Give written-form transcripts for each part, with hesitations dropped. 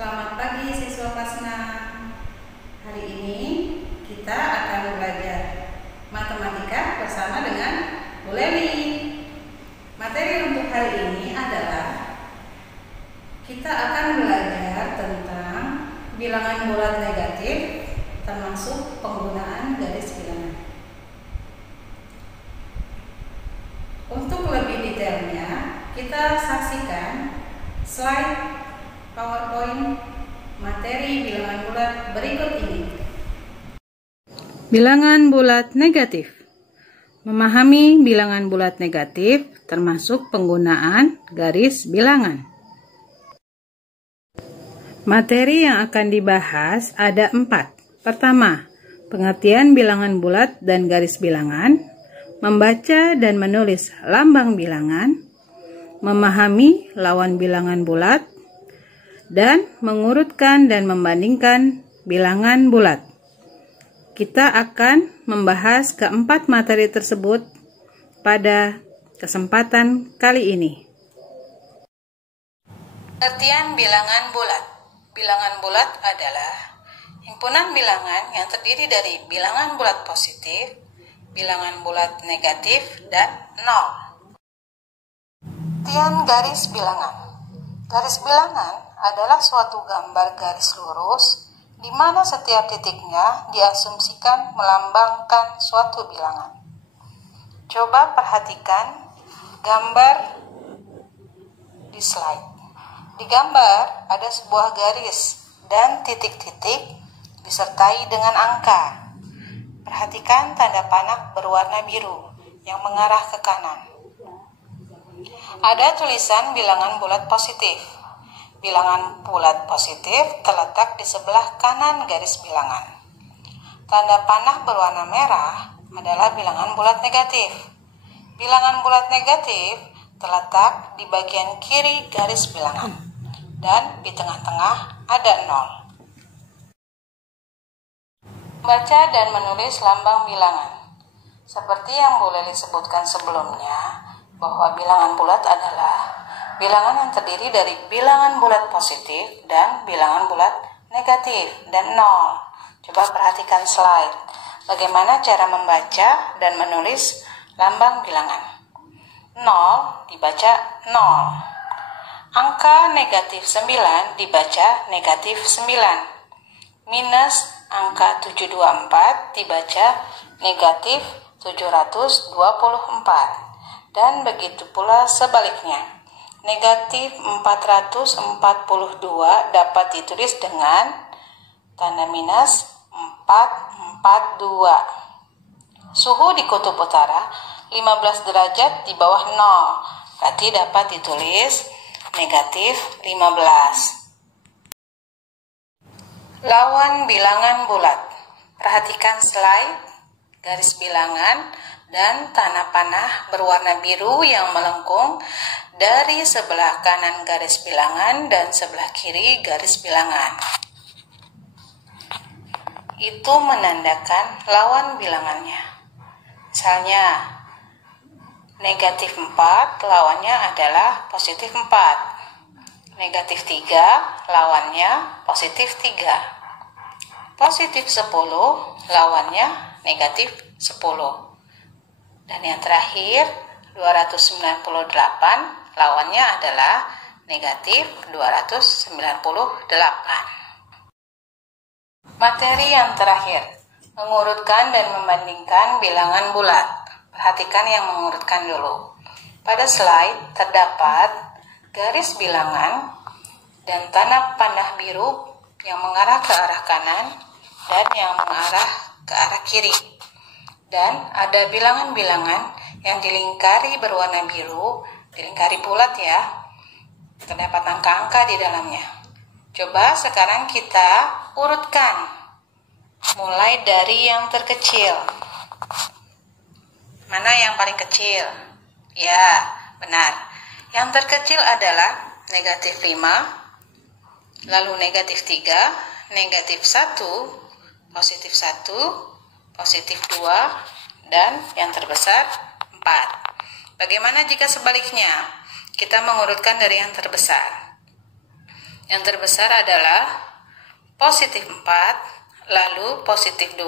Selamat pagi siswa kelas 6. Hari ini kita akan belajar matematika bersama dengan Bu Leli. Materi untuk hari ini adalah kita akan belajar tentang bilangan bulat negatif termasuk penggunaan garis bilangan. Untuk lebih detailnya, kita saksikan slide PowerPoint materi bilangan bulat berikut ini. Bilangan bulat negatif. Memahami bilangan bulat negatif termasuk penggunaan garis bilangan. Materi yang akan dibahas ada 4. Pertama, pengertian bilangan bulat dan garis bilangan, membaca dan menulis lambang bilangan, memahami lawan bilangan bulat, dan mengurutkan dan membandingkan bilangan bulat. Kita akan membahas keempat materi tersebut pada kesempatan kali ini. Pengertian bilangan bulat. Bilangan bulat adalah himpunan bilangan yang terdiri dari bilangan bulat positif, bilangan bulat negatif, dan nol. Pengertian garis bilangan. Garis bilangan adalah suatu gambar garis lurus di mana setiap titiknya diasumsikan melambangkan suatu bilangan. Coba perhatikan gambar di slide. Di gambar ada sebuah garis dan titik-titik disertai dengan angka. Perhatikan tanda panah berwarna biru yang mengarah ke kanan. Ada tulisan bilangan bulat positif. Bilangan bulat positif terletak di sebelah kanan garis bilangan. Tanda panah berwarna merah adalah bilangan bulat negatif. Bilangan bulat negatif terletak di bagian kiri garis bilangan dan di tengah-tengah ada 0. Baca dan menulis lambang bilangan. Seperti yang Bu Leli sebutkan sebelumnya, bahwa bilangan bulat adalah bilangan yang terdiri dari bilangan bulat positif dan bilangan bulat negatif dan 0. Coba perhatikan slide. Bagaimana cara membaca dan menulis lambang bilangan. 0 dibaca 0. Angka negatif 9 dibaca negatif 9. Minus angka 724 dibaca negatif 724. Dan begitu pula sebaliknya. Negatif 442 dapat ditulis dengan tanda minus 442. Suhu di kutub utara 15 derajat di bawah 0, berarti dapat ditulis negatif 15. Lawan bilangan bulat. Perhatikan slide, garis bilangan dan tanda panah berwarna biru yang melengkung dari sebelah kanan garis bilangan dan sebelah kiri garis bilangan. Itu menandakan lawan bilangannya. Misalnya, negatif 4 lawannya adalah positif 4. Negatif 3 lawannya positif 3. Positif 10 lawannya negatif 10. Dan yang terakhir, 298 lawannya adalah negatif 298. Materi yang terakhir, mengurutkan dan membandingkan bilangan bulat. Perhatikan yang mengurutkan dulu. Pada slide terdapat garis bilangan dan tanda panah biru yang mengarah ke arah kanan dan yang mengarah ke arah kiri. Dan ada bilangan-bilangan yang dilingkari berwarna biru, dilingkari bulat ya. Terdapat angka-angka di dalamnya. Coba sekarang kita urutkan Mulai dari yang terkecil. Mana yang paling kecil? Ya, benar. Yang terkecil adalah negatif 5, lalu negatif 3, negatif 1, positif 1, positif 2, dan yang terbesar 4. Bagaimana jika sebaliknya? Kita mengurutkan dari yang terbesar. Yang terbesar adalah positif 4, lalu positif 2,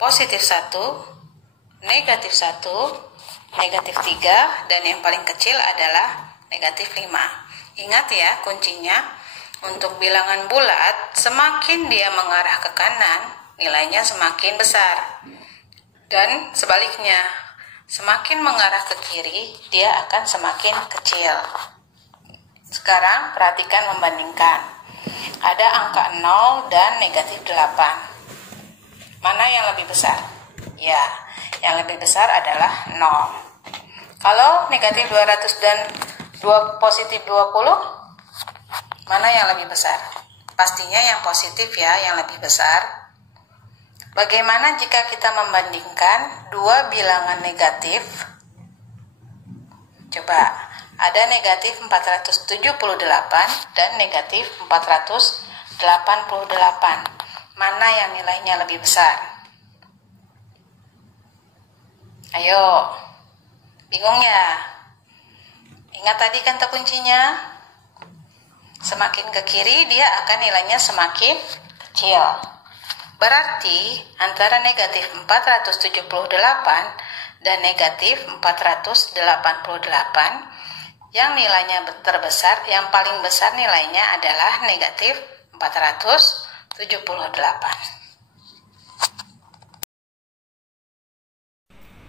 positif 1, negatif 1, negatif 3, dan yang paling kecil adalah negatif 5. Ingat ya kuncinya, untuk bilangan bulat, semakin dia mengarah ke kanan, nilainya semakin besar. Dan sebaliknya, semakin mengarah ke kiri, dia akan semakin kecil. Sekarang perhatikan membandingkan. Ada angka 0 dan negatif 8. Mana yang lebih besar? Ya, yang lebih besar adalah 0. Kalau negatif 200 dan positif 20, mana yang lebih besar? Pastinya yang positif ya, yang lebih besar. Bagaimana jika kita membandingkan dua bilangan negatif? Coba, ada negatif 478 dan negatif 488. Mana yang nilainya lebih besar? Ayo, bingung ya? Ingat tadi kata kuncinya? Semakin ke kiri dia akan nilainya semakin kecil. Berarti antara negatif 478 dan negatif 488 yang nilainya terbesar, yang paling besar nilainya adalah negatif 478.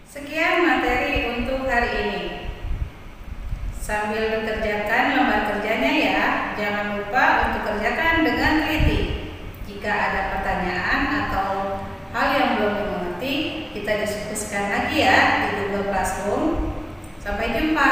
Sekian materi untuk hari ini. Sambil dikerjakan lembar kerjanya ya, jangan lupa untuk kerjakan dengan teliti. Jika ada pertanyaan atau hal yang belum dimengerti, kita diskusikan lagi ya di Google Classroom. Sampai jumpa.